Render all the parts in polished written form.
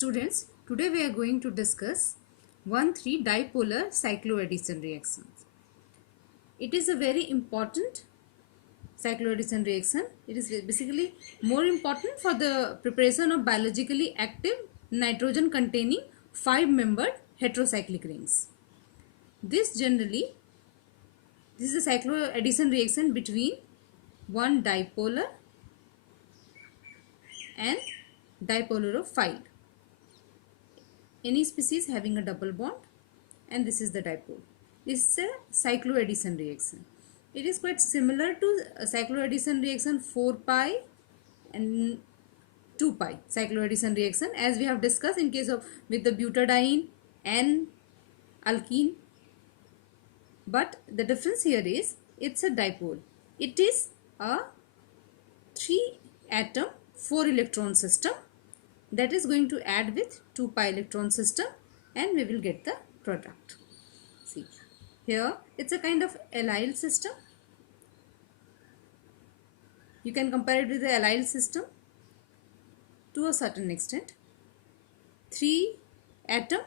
Students, today we are going to discuss 1,3-dipolar cycloaddition reactions. It is a very important cycloaddition reaction. It is basically more important for the preparation of biologically active nitrogen containing 5-membered heterocyclic rings. This is a cycloaddition reaction between one dipolar and dipolarophile. Any species having a double bond, and this is the dipole. This is a cycloaddition reaction. It is quite similar to a cycloaddition reaction 4-pi and 2-pi cycloaddition reaction, as we have discussed in case of with the butadiene and alkene. But the difference here is it's a dipole. It is a 3-atom 4-electron system that is going to add with 2-pi electron system, and we will get the product. See, here it's a kind of allyl system. You can compare it with the allyl system to a certain extent. 3-atom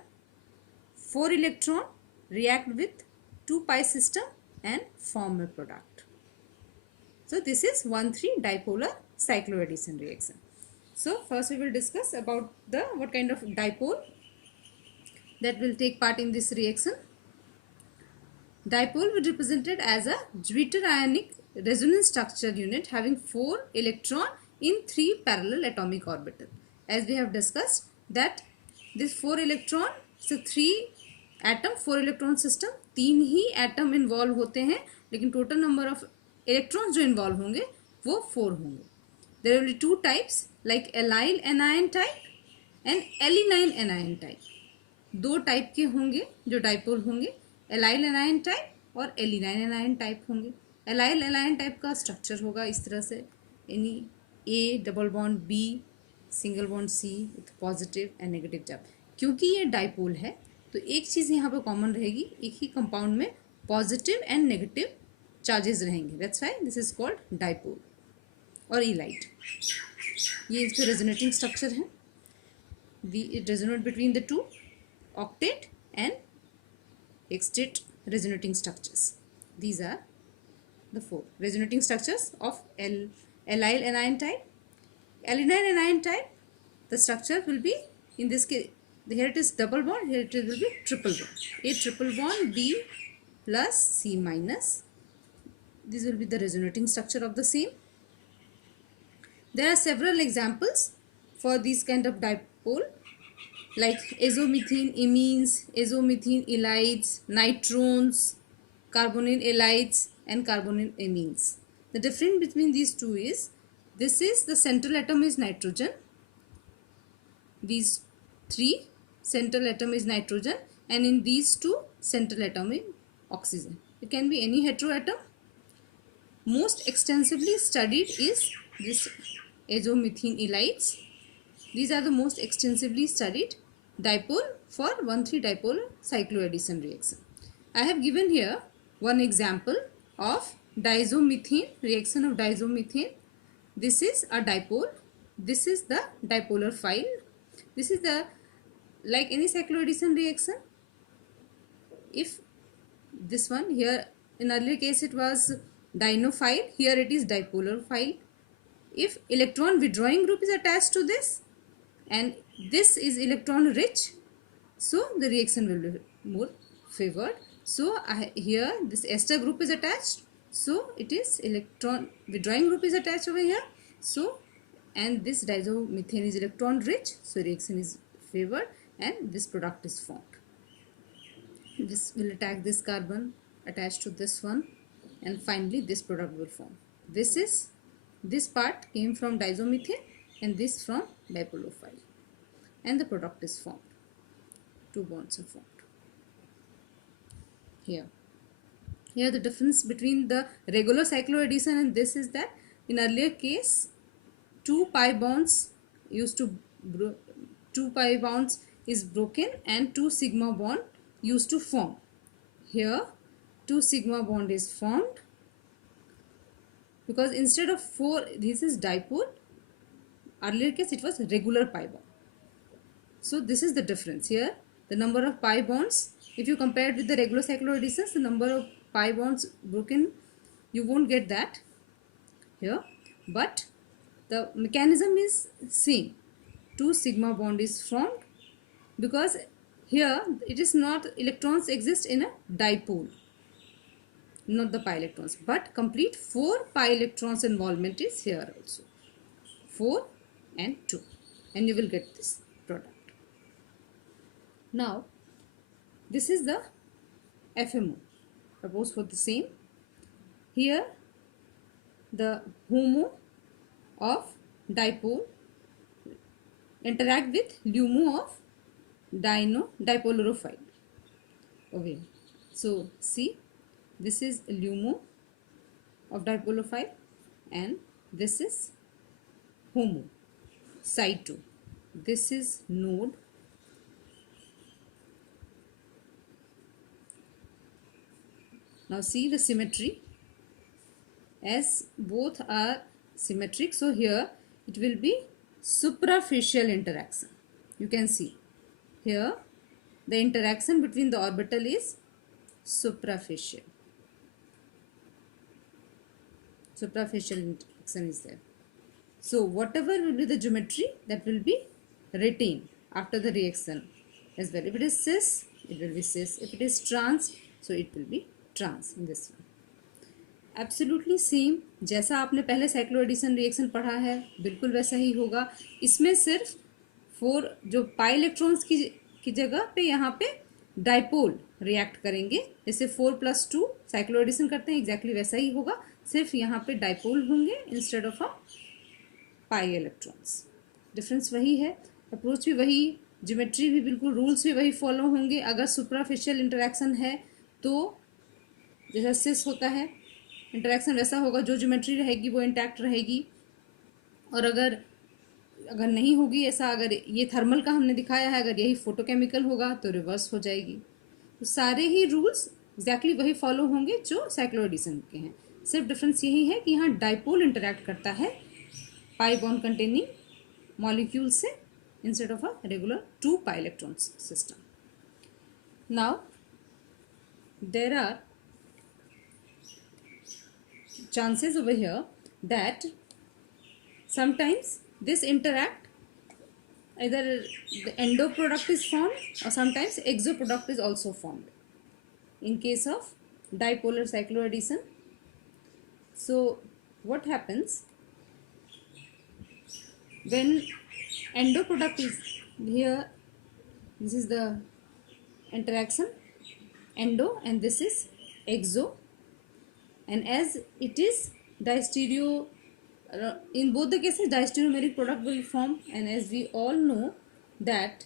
4-electron react with 2-pi system and form a product. So this is 1,3-dipolar cycloaddition reaction. So first we will discuss about what kind of dipole that will take part in this reaction. Dipole will be represented as a zwitterionic resonance structure unit having 4 electron in 3 parallel atomic orbital. As we have discussed that this 4 electron, so 3-atom 4-electron system, 3 he atom involve होते हैं, लेकिन total number of electrons जो involve होंगे वो 4 होंगे. There will be 2 types like allyl anion type and alanine anion type. 2 type के होंगे जो डाइपोल होंगे, allyl anion type और alanine anion type होंगे. allyl anion type का स्ट्रक्चर होगा इस तरह से, यानी A double bond B single bond C with positive and negative charge. क्योंकि ये डाइपोल है तो एक चीज़ यहाँ पर कॉमन रहेगी, एक ही कंपाउंड में पॉजिटिव एंड नेगेटिव चार्जेस रहेंगे. That's why this is called dipole और इलाइट. ये इसका रेजोनेटिंग स्ट्रक्चर है. It resonate between the 2 octet and sextet resonating structures. These are the 4 resonating structures of allyl anion type. Alanine anion type, the structure will be, in this case, here it is double bond, here it will be triple bond. A triple bond B plus C minus. This will be the resonating structure of the same. There are several examples for these kind of dipole, like azomethene imines, azomethene ylides, nitrones, carbonyl ylides and carbonyl amines. The difference between these two is, this is the central atom is nitrogen. These 3 central atom is nitrogen, and in these 2 central atom is oxygen. It can be any heteroatom. Most extensively studied is this azomethene ylides. These are the most extensively studied dipole for 1,3-dipolar cycloaddition reaction. I have given here one example of diazomethane, reaction of diazomethane. This is a dipole. This is the dipolar phile. This is the, like any cycloaddition reaction, if this one here, in earlier case it was dienophile, here it is dipolar phile. If electron withdrawing group is attached to this and this is electron rich, so the reaction will be more favored. So here this ester group is attached, so it is electron withdrawing group is attached over here. So, and this diazomethane is electron rich, so reaction is favored and this product is formed. This will attack this carbon attached to this one, and finally this product will form. This part came from diazomethane and this from dipolophile, and the product is formed. 2 bonds are formed. Here the difference between the regular cycloaddition and this is that in earlier case 2 pi bonds used to 2 pi bonds is broken and 2 sigma bond used to form. Here 2 sigma bond is formed because instead of 4, this is dipole. Earlier case it was regular pi bond. So this is the difference here. The number of pi bonds, if you compare it with the regular cycloadhesions, the number of pi bonds broken, you won't get that here, but the mechanism is same. 2 sigma bond is formed because here it is not, electrons exist in a dipole, not the pi electrons, but complete 4 pi electrons involvement is here also, 4 and 2, and you will get this product. Now this is the FMO. Suppose for the same, here the HOMO of dipole interact with LUMO of dipolarophile. Okay, so see, this is LUMO of dipolophile and this is HOMO, side 2. This is node. Now see the symmetry, as both are symmetric, so here it will be suprafascial interaction. You can see here the interaction between the orbital is suprafascial. Suprafascial interaction is there. So whatever will be the geometry, that will be retained after the reaction as well. If it is cis, it will be cis. If it is trans, so it will be trans in this one. Absolutely same जैसा आपने पहले cycloaddition reaction पढ़ा है, बिल्कुल वैसा ही होगा. इसमें सिर्फ 4 जो पाई इलेक्ट्रॉन्स की जगह पे यहाँ पे डाइपोल रिएक्ट करेंगे. जैसे 4+2 साइक्लोएडिशन करते हैं, एग्जैक्टली वैसा ही होगा, सिर्फ यहाँ पे डाइपोल होंगे instead of a pi electrons. Difference वही है, अप्रोच भी वही, ज्योमेट्री भी बिल्कुल, रूल्स भी वही फॉलो होंगे. अगर सुपरफिशियल इंटरेक्शन है तो जैसा सिस होता है इंटरेक्शन वैसा होगा, जो ज्योमेट्री रहेगी वो इंटैक्ट रहेगी. और अगर नहीं होगी ऐसा, अगर ये थर्मल का हमने दिखाया है, अगर यही फोटोकेमिकल होगा तो रिवर्स हो जाएगी. तो सारे ही रूल्स एग्जैक्टली वही फॉलो होंगे जो साइक्लोएडिशन के हैं. सिर्फ डिफरेंस यही है कि यहाँ डाइपोल इंटरैक्ट करता है पाई बॉन्ड कंटेनिंग मॉलिक्यूल से instead of a regular 2 pi electrons system. Now there are chances over here that sometimes this interact, either the endo product is formed or sometimes exo product is also formed in case of dipolar cycloadhesion. So what happens when endo product is here, this is the interaction endo and this is exo, and as it is distereo, in both the cases diastereomeric product will form, and as we all know that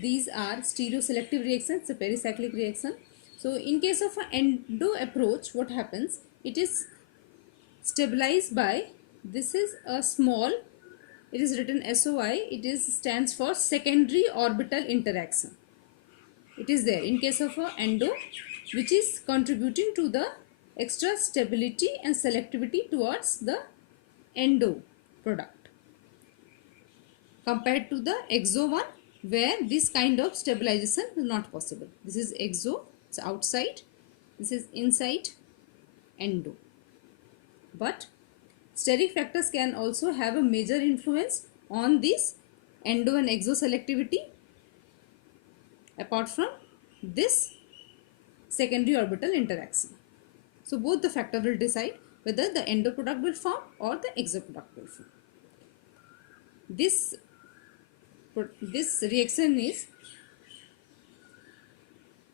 these are stereoselective reactions, a pericyclic reaction. So in case of an endo approach, what happens, it is stabilized by, this is a small, it is written SOI, it is stands for secondary orbital interaction. It is there in case of a endo, which is contributing to the extra stability and selectivity towards the endo product, compared to the exo one where this kind of stabilization is not possible. This is exo, it's outside, this is inside endo. But steric factors can also have a major influence on this endo and exo selectivity, apart from this secondary orbital interaction. So both the factor will decide whether the endo product will form or the exo product will form. This reaction is,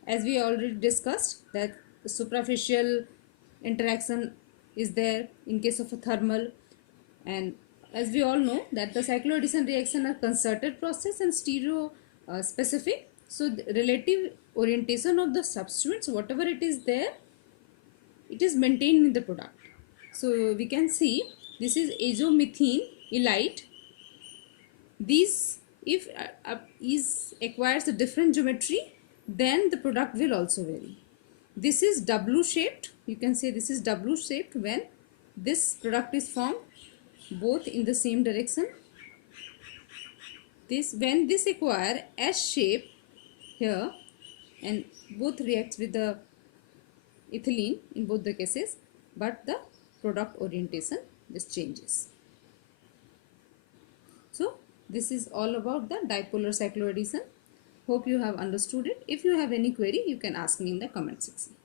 as we already discussed, that superficial interaction is there in case of a thermal, and as we all know that the cycloadhesion reaction are concerted process and stereo specific. So the relative orientation of the substituents, whatever it is there, it is maintained in the product. So we can see this is azomethene elite. These, if is acquires a different geometry, then the product will also vary. This is W shaped. You can say this is W shaped when this product is formed both in the same direction. when this acquire S shape here, and both reacts with the ethylene in both the cases, but the product orientation just changes. So this is all about the dipolar cycloaddition. Hope you have understood it. If you have any query, you can ask me in the comment section.